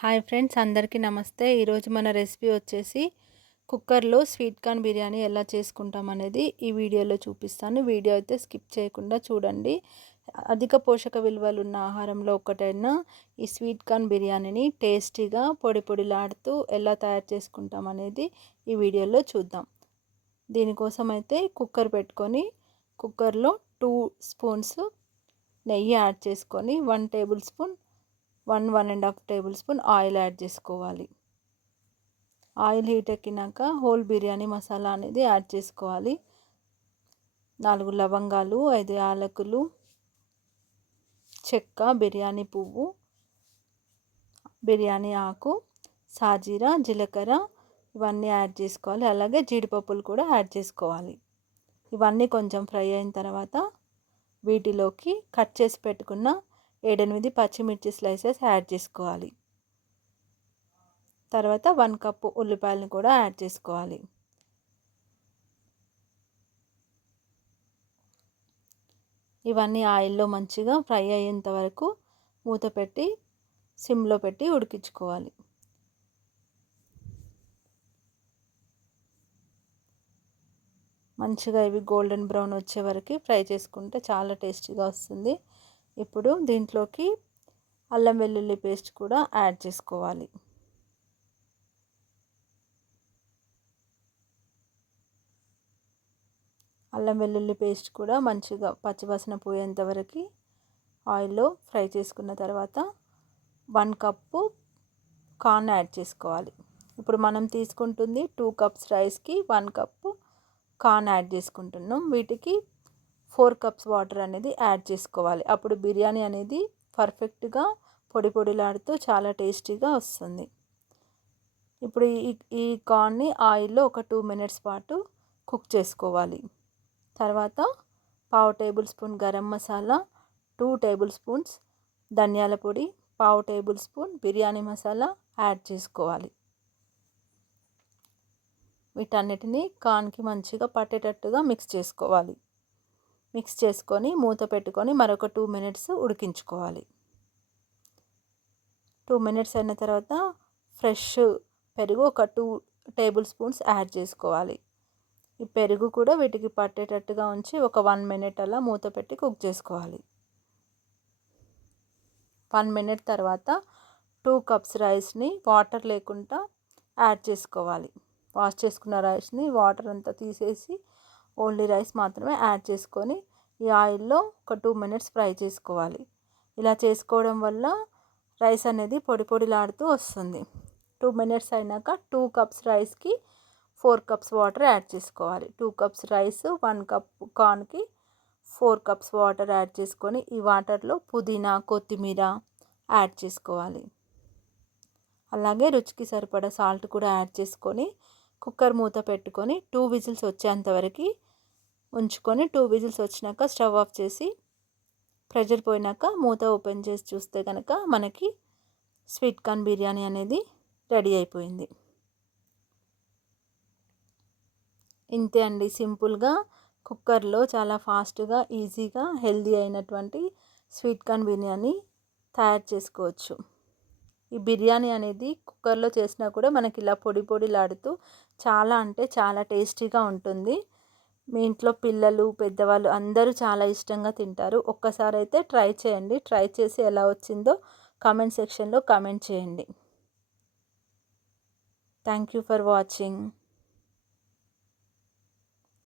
Hi friends, అందరికీ నమస్తే. ఈరోజు మన రెసిపీ వచ్చేసి కుక్కర్లో స్వీట్ కార్న్ బిర్యానీ ఎలా చేసుకుంటాం అనేది ఈ వీడియోలో చూపిస్తాను. వీడియో అయితే స్కిప్ చేయకుండా చూడండి. అధిక పోషక విలువలు ఉన్న ఆహారంలో ఒకటైన ఈ స్వీట్ కార్న్ బిర్యానీని టేస్టీగా పొడి పొడిలాడుతూ ఎలా తయారు చేసుకుంటాం అనేది ఈ వీడియోలో చూద్దాం. దీనికోసం అయితే కుక్కర్ పెట్టుకొని కుక్కర్లో 2 స్పూన్స్ నెయ్యి యాడ్ చేసుకొని 1 tablespoon 1.5 tablespoon oil add చేసుకోవాలి. ఆయిల్ హీట్ ఎక్కినాక హోల్ బిర్యానీ మసాలా అనేది యాడ్ చేసుకోవాలి. 4 లవంగాలు, 5 యాలకులు, చెక్క, బిర్యానీ పువ్వు, బిర్యానీ ఆకు, సాజీరా, జీలకర్ర ఇవన్నీ యాడ్ చేసుకోవాలి. అలాగే జీడిపప్పులు కూడా యాడ్ చేసుకోవాలి. ఇవన్నీ కొంచెం ఫ్రై అయిన తర్వాత వీటిలోకి కట్ చేసి పెట్టుకున్న 7-8 పచ్చిమిర్చి స్లైసెస్ యాడ్ చేసుకోవాలి. తర్వాత 1 కప్పు ఉల్లిపాయలను కూడా యాడ్ చేసుకోవాలి. ఇవన్నీ ఆయిల్లో మంచిగా ఫ్రై అయ్యేంత వరకు మూత పెట్టి సిమ్లో పెట్టి ఉడికించుకోవాలి. మంచిగా ఇవి గోల్డెన్ బ్రౌన్ వచ్చే వరకు ఫ్రై చేసుకుంటే చాలా టేస్టీగా వస్తుంది. ఇప్పుడు దీంట్లోకి అల్లం వెల్లుల్లి పేస్ట్ కూడా యాడ్ చేసుకోవాలి. అల్లం వెల్లుల్లి పేస్ట్ కూడా మంచిగా పచ్చివాసన పోయేంత వరకు ఆయిల్లో ఫ్రై చేసుకున్న తర్వాత 1 కప్పు కార్న్ యాడ్ చేసుకోవాలి. ఇప్పుడు మనం తీసుకుంటుంది 2 కప్స్ రైస్కి 1 కప్పు కార్న్ యాడ్ చేసుకుంటున్నాం. వీటికి 4 కప్స్ వాటర్ అనేది యాడ్ చేసుకోవాలి. అప్పుడు బిర్యానీ అనేది పర్ఫెక్ట్గా పొడి పొడిలాడుతూ చాలా టేస్టీగా వస్తుంది. ఇప్పుడు ఈ కార్న్ని ఆయిల్లో ఒక 2 మినిట్స్ పాటు కుక్ చేసుకోవాలి. తర్వాత 1/2 table spoon garam masala, 2 table spoons ధనియాల పొడి, 1/2 table spoon biryani masala add చేసుకోవాలి. వీటన్నిటిని కార్న్కి మంచిగా పట్టేటట్టుగా మిక్స్ చేసుకోవాలి. మిక్స్ చేసుకొని మూత పెట్టుకొని మరొక 2 మినిట్స్ ఉడికించుకోవాలి. 2 మినిట్స్ అయిన తర్వాత ఫ్రెష్ పెరుగు ఒక 2 టేబుల్ స్పూన్స్ యాడ్ చేసుకోవాలి. ఈ పెరుగు కూడా వీటికి పట్టేటట్టుగా ఉంచి ఒక 1 మినిట్ అలా మూత పెట్టి కుక్ చేసుకోవాలి. 1 మినిట్ తర్వాత 2 కప్స్ రైస్ని వాటర్ లేకుండా యాడ్ చేసుకోవాలి. వాష్ చేసుకున్న రైస్ని వాటర్ అంతా తీసేసి ఓన్లీ రైస్ మాత్రమే యాడ్ చేసుకొని ఈ ఆయిల్లో ఒక 2 మినిట్స్ ఫ్రై చేసుకోవాలి. ఇలా చేసుకోవడం వల్ల రైస్ అనేది పొడి పొడిలాడుతూ వస్తుంది. 2 మినిట్స్ అయినాక 2 కప్స్ రైస్కి 4 కప్స్ వాటర్ యాడ్ చేసుకోవాలి. 2 కప్స్ రైస్ 1 కప్ కార్న్కి 4 కప్స్ వాటర్ యాడ్ చేసుకొని ఈ వాటర్లో పుదీనా, కొత్తిమీర యాడ్ చేసుకోవాలి. అలాగే రుచికి సరిపడా సాల్ట్ కూడా యాడ్ చేసుకొని కుక్కర్ మూత పెట్టుకొని 2 విజిల్స్ వచ్చేంత వరకు ఉంచుకొని 2 విజిల్స్ వచ్చినాక స్టవ్ ఆఫ్ చేసి ప్రెషర్ పోయినాక మూత ఓపెన్ చేసి చూస్తే కనుక మనకి స్వీట్ కార్న్ బిర్యానీ అనేది రెడీ అయిపోయింది. ఇంతే అండి, సింపుల్గా కుక్కర్లో చాలా ఫాస్ట్గా ఈజీగా హెల్దీ అయినటువంటి స్వీట్ కార్న్ బిర్యానీ తయారు చేసుకోవచ్చు. ఈ బిర్యానీ అనేది కుక్కర్లో చేసినా కూడా మనకి ఇలా పొడి పొడిలాడుతూ చాలా అంటే చాలా టేస్టీగా ఉంటుంది. మీ ఇంట్లో పిల్లలు, పెద్దవాళ్ళు అందరూ చాలా ఇష్టంగా తింటారు. ఒక్కసారి అయితే ట్రై చేయండి. ట్రై చేసి ఎలా వచ్చిందో కామెంట్ సెక్షన్లో కామెంట్ చేయండి. Thank you for watching.